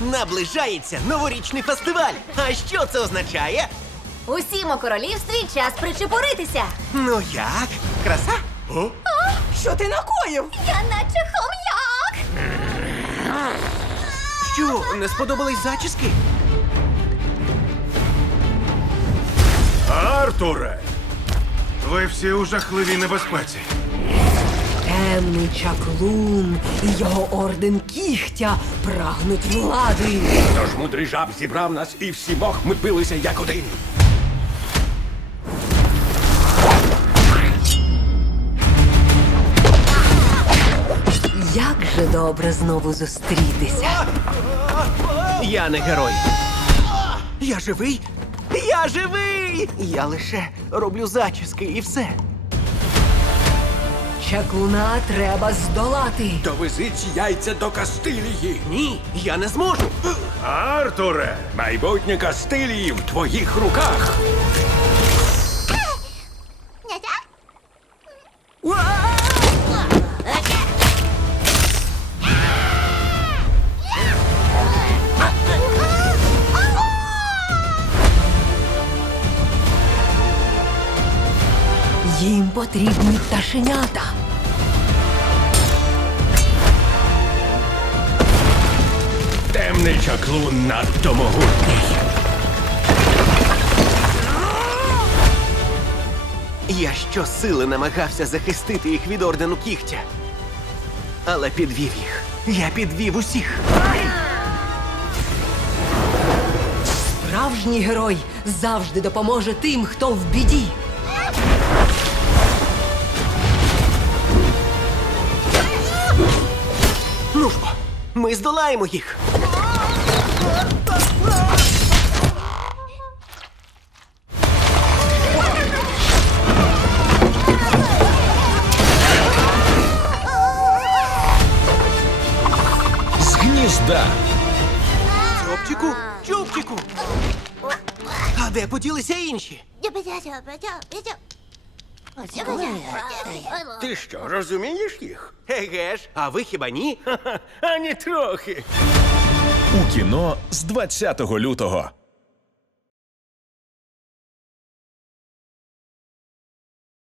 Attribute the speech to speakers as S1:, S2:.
S1: Наближається новорічний фестиваль. А що це означає?
S2: Усім у королівстві час причепуритися.
S1: Ну як? Краса?
S3: Що ти накоїв?
S2: Я наче хом'як.
S1: Що, не сподобались зачіски?
S4: Артуре! Ви всі у жахливій небезпеці.
S3: Темний чаклун і його орден кігтя прагнуть влади.
S5: Тож мудрий жаб зібрав нас і всімох ми билися як один.
S3: Як же добре знову зустрітися.
S1: Я не герой. Я живий? Я живий! Я лише роблю зачіски і все.
S3: Чаклуна треба здолати.
S5: Довези ці яйця до Кастилії.
S1: Ні, я не зможу.
S4: Артуре!
S5: Майбутнє Кастилії в твоїх руках.
S3: Їм потрібні пташенята.
S5: Темний чаклун надто могутній.
S1: Я щосили намагався захистити їх від ордену кігтя. Але підвів їх. Я підвів усіх.
S3: Справжній герой завжди допоможе тим, хто в біді.
S1: Ну ж бо, ми здолаємо їх.
S5: З гнізда.
S1: Чопчику, чупчику. А де поділися інші?
S5: Ти що, розумієш їх?
S1: Еге ж, а ви хіба ні?
S5: Ані трохи.
S6: У кіно з 20 лютого.